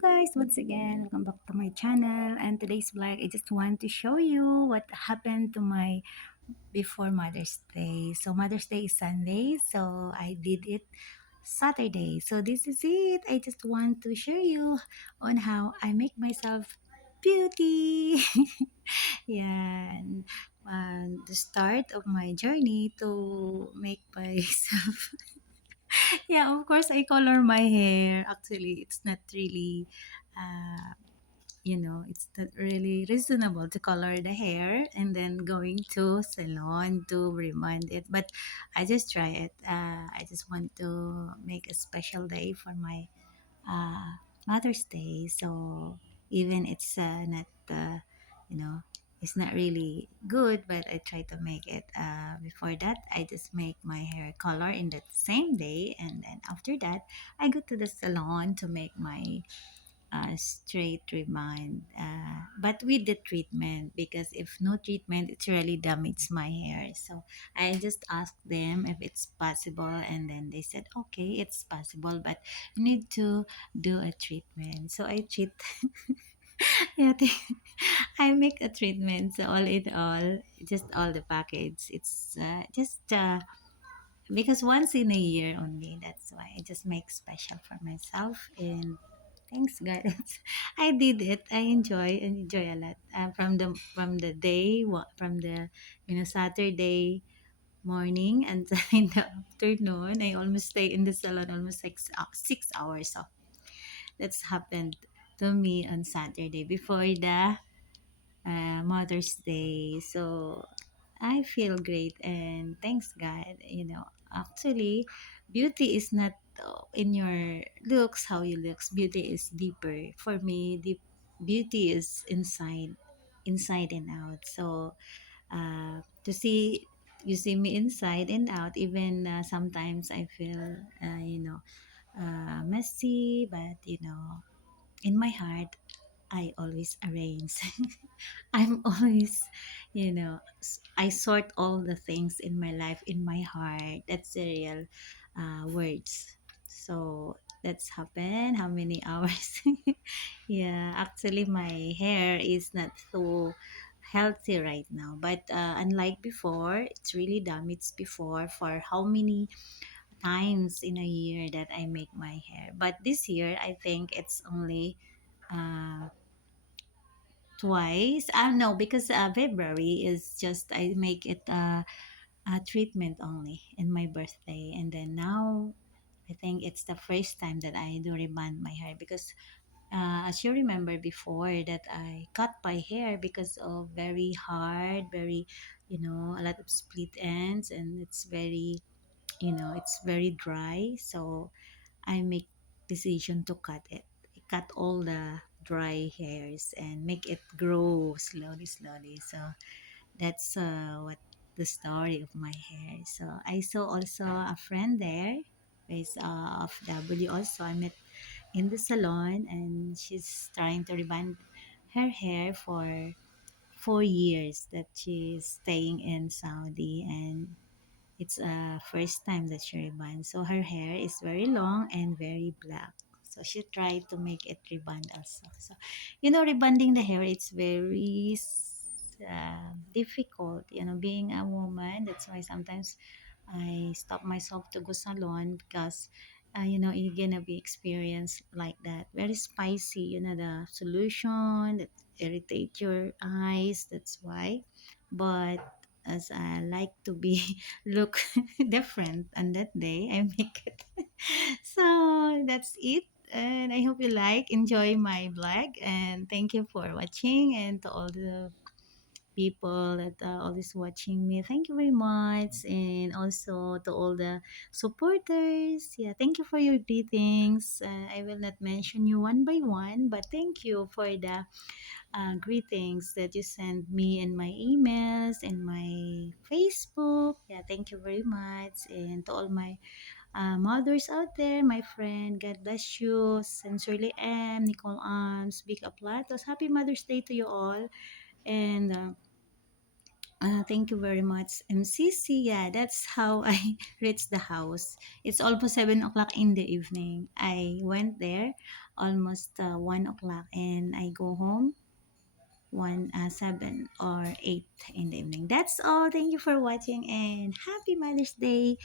guys, once again, welcome back to my channel. And today's vlog, I just want to show you what happened to my before Mother's Day. So Mother's Day is Sunday, so I did it Saturday. So this is it. I just want to share you on how I make myself beauty. Yeah, and the start of my journey to make myself. Yeah, of course, I color my hair. Actually, it's not really. It's not really reasonable to color the hair and then going to salon to remind it. But I just try it. I just want to make a special day for my uh, Mother's Day. So even it's not, you know, it's not really good, but I try to make it. Before that, I just make my hair color in that same day, and then after that, I go to the salon to make my straight remind, but with the treatment, because if no treatment it really damages my hair. So I just asked them if it's possible, and then they said okay, it's possible, but you need to do a treatment. So I treat. Yeah, I make a treatment. So all in all, just all the package, it's just because once in a year only, that's why I just make special for myself. And thanks God. I did it. I enjoy a lot. From the day from the Saturday morning until in the afternoon. I almost stay in the salon almost 6 hours. So that's happened to me on Saturday before the Mother's Day. So I feel great and thanks God. Actually, beauty is not in your looks, how you looks. Beauty is deeper. For me, deep beauty is inside and out. So to see you see me inside and out. Even sometimes I feel messy, but in my heart I always arrange. I'm always, I sort all the things in my life in my heart. That's the real words. So that's happened. How many hours? Yeah, actually, my hair is not so healthy right now. But unlike before, it's really damaged before for how many times in a year that I make my hair. But this year, I think it's only. Twice. No, because February is just I make it a treatment only in my birthday, and then now I think it's the first time that I do rebond my hair because as you remember before that I cut my hair because of very hard, very a lot of split ends, and it's very it's very dry. So I make decision to cut it. I cut all the dry hairs and make it grow slowly, slowly. So that's what the story of my hair. So I saw also a friend there, based of W. Also, I met in the salon, and she's trying to rebond her hair for 4 years that she's staying in Saudi, and it's a first time that she rebond. So her hair is very long and very black. So she tried to make it rebond also. So, rebonding the hair, it's very difficult. Being a woman, that's why sometimes I stop myself to go salon because, you're gonna be experienced like that. Very spicy, the solution that irritate your eyes. That's why. But as I like to be look different on that day, I make it. So that's it. And I hope you enjoy my vlog. And thank you for watching. And to all the people that are always watching me, thank you very much. And also to all the supporters, yeah, thank you for your greetings. I will not mention you one by one, but thank you for the greetings that you send me in my emails and my Facebook. Yeah, thank you very much. And to all my mothers out there, my friend, God bless you. Sincerely M, Nicole Arms, Big Aplatos. Happy Mother's Day to you all. And thank you very much, MCC. Yeah, that's how I reached the house. It's almost 7 o'clock in the evening. I went there almost 1 o'clock, and I go home 7 or 8 in the evening. That's all. Thank you for watching, and happy Mother's Day.